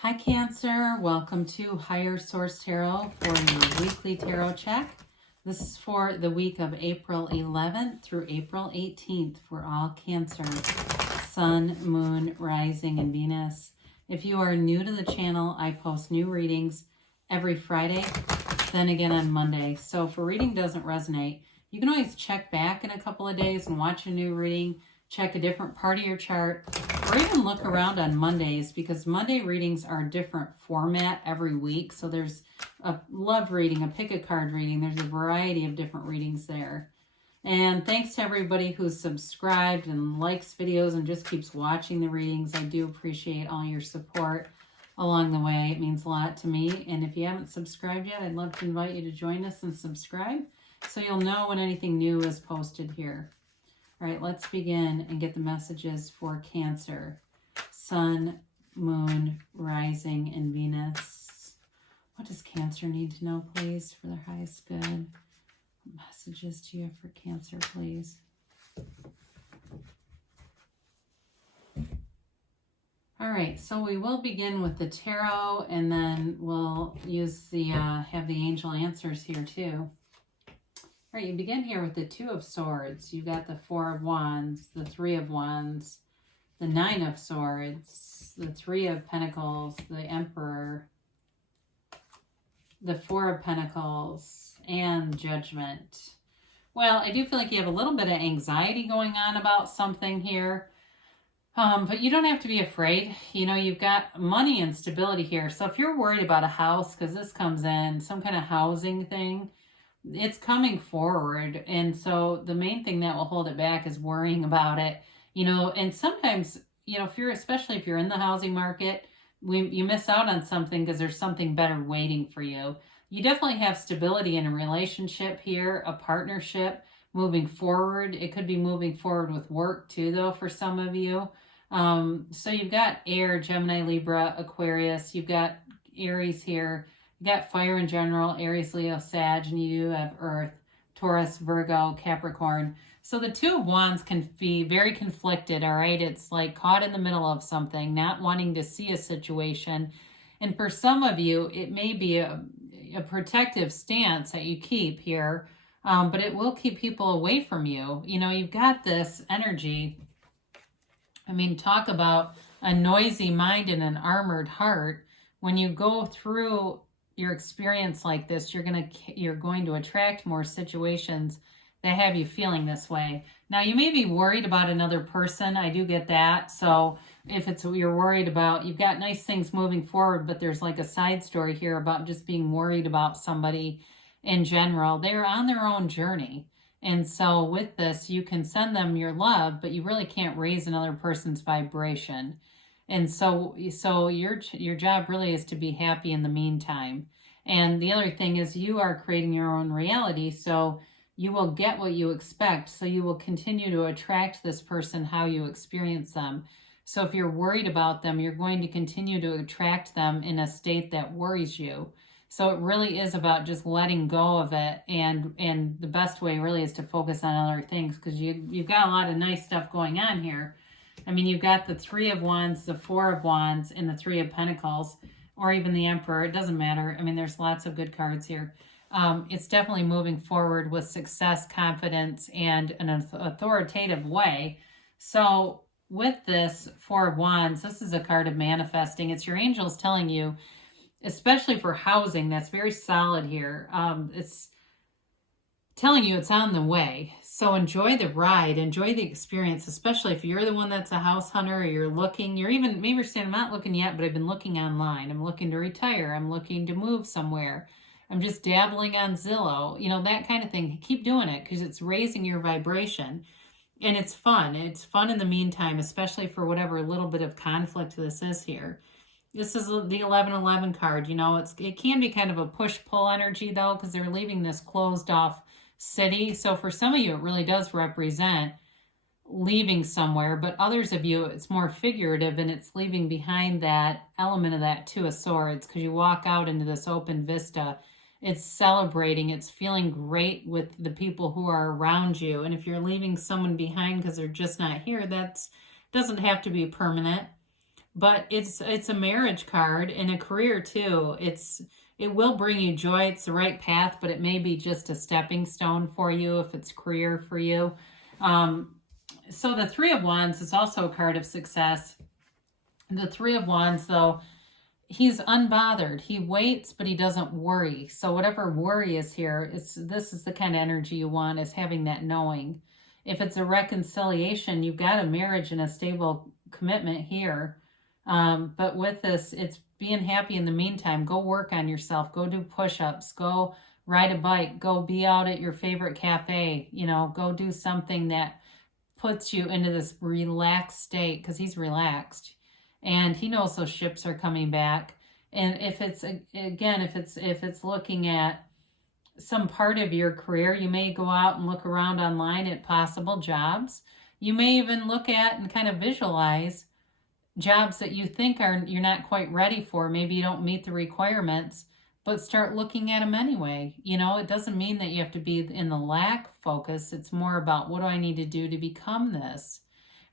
Hi Cancer, welcome to Higher Source Tarot for your weekly tarot check. This is for the week of April 11th through April 18th for all Cancer, Sun, Moon, Rising, and Venus. If you are new to the channel, I post new readings every Friday, then again on Monday. So if a reading doesn't resonate, you can always check back in a couple of days and watch a new reading, check a different part of your chart, or even look around on Mondays, because Monday readings are a different format every week. So there's a love reading, a pick a card reading. There's a variety of different readings there. And thanks to everybody who's subscribed and likes videos and just keeps watching the readings. I do appreciate all your support along the way. It means a lot to me. And if you haven't subscribed yet, I'd love to invite you to join us and subscribe so you'll know when anything new is posted here. All right, let's begin and get the messages for Cancer, Sun, Moon, Rising, and Venus. What does Cancer need to know, please, for their highest good? What messages do you have for Cancer, please? All right, so we will begin with the tarot, and then we'll use the have the angel answers here too. All right, you begin here with the Two of Swords. You've got the Four of Wands, the Three of Wands, the Nine of Swords, the Three of Pentacles, the Emperor, the Four of Pentacles, and Judgment. Well, I do feel like you have a little bit of anxiety going on about something here. But you don't have to be afraid. You know, you've got money and stability here. So if you're worried about a house, because this comes in, some kind of housing thing, it's coming forward. And so the main thing that will hold it back is worrying about it. You know, and sometimes, you know, especially if you're in the housing market, you miss out on something because there's something better waiting for you. You definitely have stability in a relationship here, a partnership moving forward. It could be moving forward with work too, though, for some of you. So you've got air, Gemini, Libra, Aquarius. You've got Aries here. You got fire in general, Aries, Leo, Sag, and you have Earth, Taurus, Virgo, Capricorn. So the Two of Wands can be very conflicted, all right? It's like caught in the middle of something, not wanting to see a situation. And for some of you, it may be a protective stance that you keep here, but it will keep people away from you. You know, you've got this energy. I mean, talk about a noisy mind and an armored heart. When you go through your experience like this, you're going to attract more situations that have you feeling this way. Now, you may be worried about another person. I do get that. So if you're worried about, you've got nice things moving forward, but there's like a side story here about just being worried about somebody in general. They're on their own journey. And so with this, you can send them your love, but you really can't raise another person's vibration. And so your job really is to be happy in the meantime. And the other thing is you are creating your own reality, so you will get what you expect. So you will continue to attract this person how you experience them. So if you're worried about them, you're going to continue to attract them in a state that worries you. So it really is about just letting go of it, and the best way really is to focus on other things, because you've got a lot of nice stuff going on here. I mean, you've got the Three of Wands, the Four of Wands, and the Three of Pentacles, or even the Emperor. It doesn't matter. I mean, there's lots of good cards here. It's definitely moving forward with success, confidence, and an authoritative way. So with this Four of Wands, this is a card of manifesting. It's your angels telling you, especially for housing, that's very solid here. It's telling you it's on the way. So enjoy the ride, enjoy the experience, especially if you're the one that's a house hunter, or you're looking, maybe you're saying, I'm not looking yet, but I've been looking online. I'm looking to retire. I'm looking to move somewhere. I'm just dabbling on Zillow, you know, that kind of thing. Keep doing it because it's raising your vibration. And it's fun. It's fun in the meantime, especially for whatever little bit of conflict this is here. This is the 1111 card. You know, it can be kind of a push-pull energy, though, because they're leaving this closed-off city. So for some of you, it really does represent leaving somewhere, but others of you, it's more figurative, and it's leaving behind that element of that Two of Swords, because you walk out into this open vista. It's celebrating. It's feeling great with the people who are around you. And if you're leaving someone behind because they're just not here, that doesn't have to be permanent. but it's a marriage card and a career too. It will bring you joy. It's the right path, but it may be just a stepping stone for you if it's career for you. So the Three of Wands is also a card of success. The Three of Wands, though, he's unbothered. He waits, but he doesn't worry. So whatever worry is here, this is the kind of energy you want, is having that knowing. If it's a reconciliation, you've got a marriage and a stable commitment here. But with this, it's being happy in the meantime. Go work on yourself. Go do push-ups. Go ride a bike. Go be out at your favorite cafe. Go do something that puts you into this relaxed state, because he's relaxed. And he knows those ships are coming back. And if it's, again, if it's looking at some part of your career, you may go out and look around online at possible jobs. You may even look at and kind of visualize jobs that you think you're not quite ready for. Maybe you don't meet the requirements, but start looking at them anyway. It doesn't mean that you have to be in the lack focus. It's more about, what do I need to do to become this?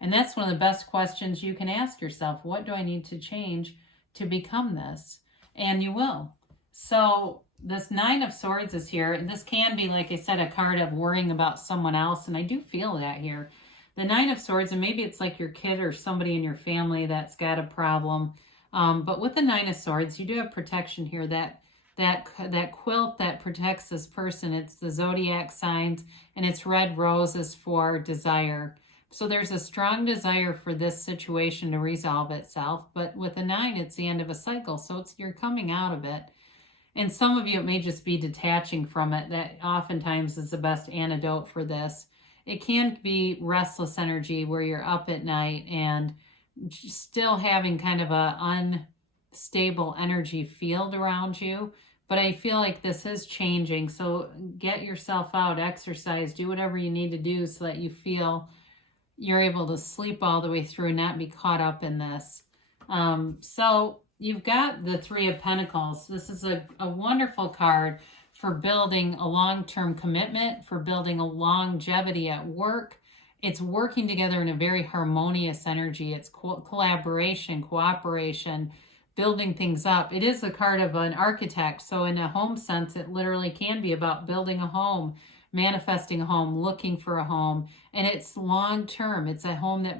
And that's one of the best questions you can ask yourself. What do I need to change to become this? And you will. So this Nine of Swords is here. And this can be, like I said, a card of worrying about someone else. And I do feel that here. The Nine of Swords, and maybe it's like your kid or somebody in your family that's got a problem. But with the Nine of Swords, you do have protection here. That quilt that protects this person, it's the zodiac signs, and it's red roses for desire. So there's a strong desire for this situation to resolve itself. But with a 9, it's the end of a cycle. So you're coming out of it. And some of you, it may just be detaching from it. That oftentimes is the best antidote for this. It can be restless energy where you're up at night and still having kind of a unstable energy field around you. But I feel like this is changing. So get yourself out, exercise, do whatever you need to do so that you feel you're able to sleep all the way through and not be caught up in this. So you've got the Three of Pentacles. This is a wonderful card for building a long-term commitment, for building a longevity at work. It's working together in a very harmonious energy. It's collaboration, cooperation, building things up. It is the card of an architect. So in a home sense, it literally can be about building a home, manifesting a home, looking for a home. And it's long-term. It's a home that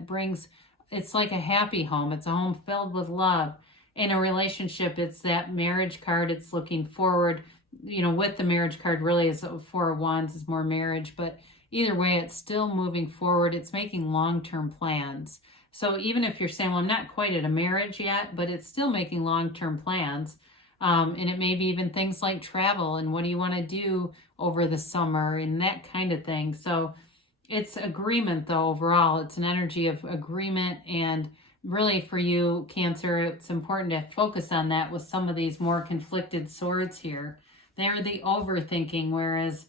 it's like a happy home. It's a home filled with love. In a relationship, it's that marriage card. It's looking forward. With the marriage card, really is Four of Wands is more marriage, but either way, it's still moving forward. It's making long-term plans. So even if you're saying, well, I'm not quite at a marriage yet, but it's still making long-term plans. And it may be even things like travel and what do you want to do over the summer and that kind of thing. So it's agreement, though, overall. It's an energy of agreement. And really for you, Cancer, it's important to focus on that with some of these more conflicted swords here. They're the overthinking, whereas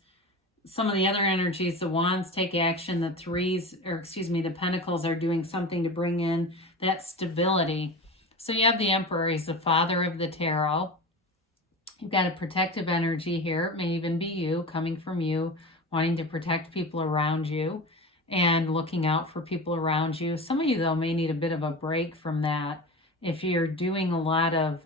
some of the other energies, the Wands take action, the Pentacles are doing something to bring in that stability. So you have the Emperor, he's the father of the tarot. You've got a protective energy here. It may even be you, coming from you, wanting to protect people around you and looking out for people around you. Some of you, though, may need a bit of a break from that. If you're doing a lot of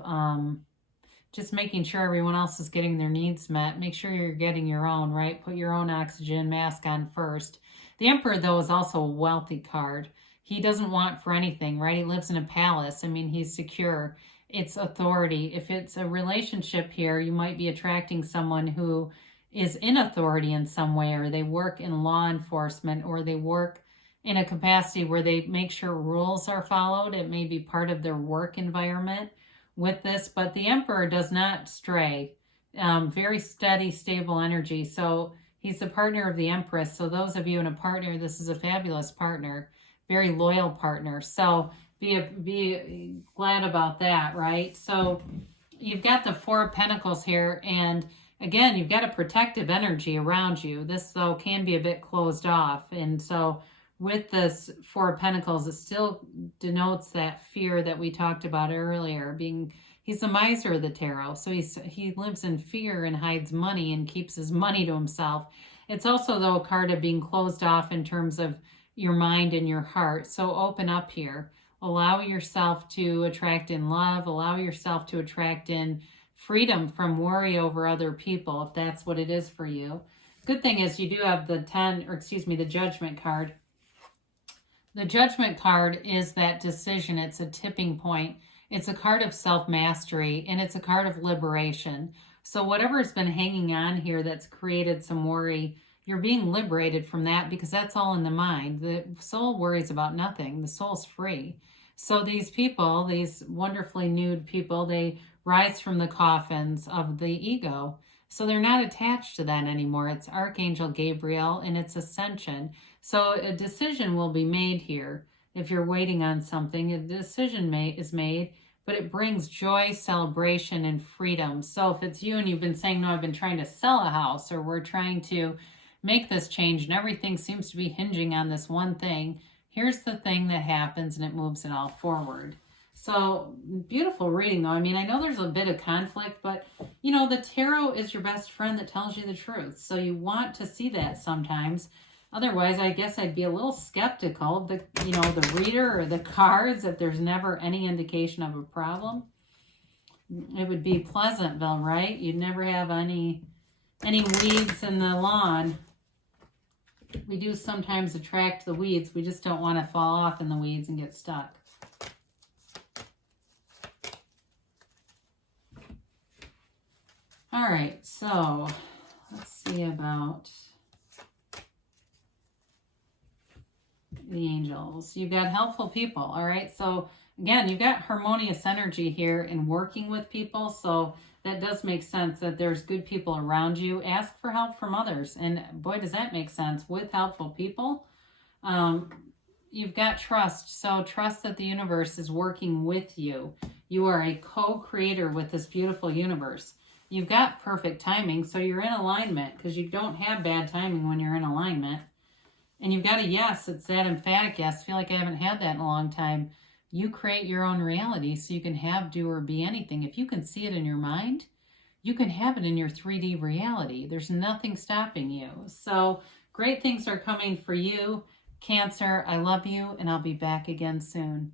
just making sure everyone else is getting their needs met, make sure you're getting your own, right? Put your own oxygen mask on first. The Emperor, though, is also a wealthy card. He doesn't want for anything, right? He lives in a palace. I mean, he's secure. It's authority. If it's a relationship here, you might be attracting someone who is in authority in some way, or they work in law enforcement, or they work in a capacity where they make sure rules are followed. It may be part of their work environment with this, but the Emperor does not stray. Very steady, stable energy. So he's the partner of the Empress. So those of you in a partner, this is a fabulous partner, very loyal partner. So be glad about that, right? So you've got the Four of Pentacles here, and again, you've got a protective energy around you. This, though, can be a bit closed off. And so with this Four of Pentacles, it still denotes that fear that we talked about earlier. He's the miser of the tarot. So he lives in fear and hides money and keeps his money to himself. It's also, though, a card of being closed off in terms of your mind and your heart. So open up here. Allow yourself to attract in love. Allow yourself to attract in freedom from worry over other people, if that's what it is for you. Good thing is you do have the the Judgment card. The Judgment card is that decision. It's a tipping point. It's a card of self-mastery, and it's a card of liberation. So whatever's been hanging on here that's created some worry, you're being liberated from that, because that's all in the mind. The soul worries about nothing. The soul's free. So these people, these wonderfully nude people, they rise from the coffins of the ego. So they're not attached to that anymore. It's Archangel Gabriel and it's ascension. So a decision will be made here. If you're waiting on something, a decision is made, but it brings joy, celebration, and freedom. So if it's you and you've been saying, no, I've been trying to sell a house, or we're trying to make this change and everything seems to be hinging on this one thing, here's the thing that happens and it moves it all forward. So beautiful reading though. I mean, I know there's a bit of conflict, but you know, the tarot is your best friend that tells you the truth. So you want to see that sometimes. Otherwise, I guess I'd be a little skeptical of the, you know, the reader or the cards if there's never any indication of a problem. It would be Pleasantville, right? You'd never have any weeds in the lawn. We do sometimes attract the weeds. We just don't want to fall off in the weeds and get stuck. All right, so let's see about the angels. You've got helpful people, all right? So again, you've got harmonious energy here in working with people, so that does make sense that there's good people around you. Ask for help from others, and boy, does that make sense with helpful people. You've got trust, so trust that the universe is working with you. You are a co-creator with this beautiful universe. You've got perfect timing, so you're in alignment, because you don't have bad timing when you're in alignment. And you've got a yes. It's that emphatic yes. I feel like I haven't had that in a long time. You create your own reality, so you can have, do, or be anything. If you can see it in your mind, you can have it in your 3D reality. There's nothing stopping you. So great things are coming for you, Cancer. I love you, and I'll be back again soon.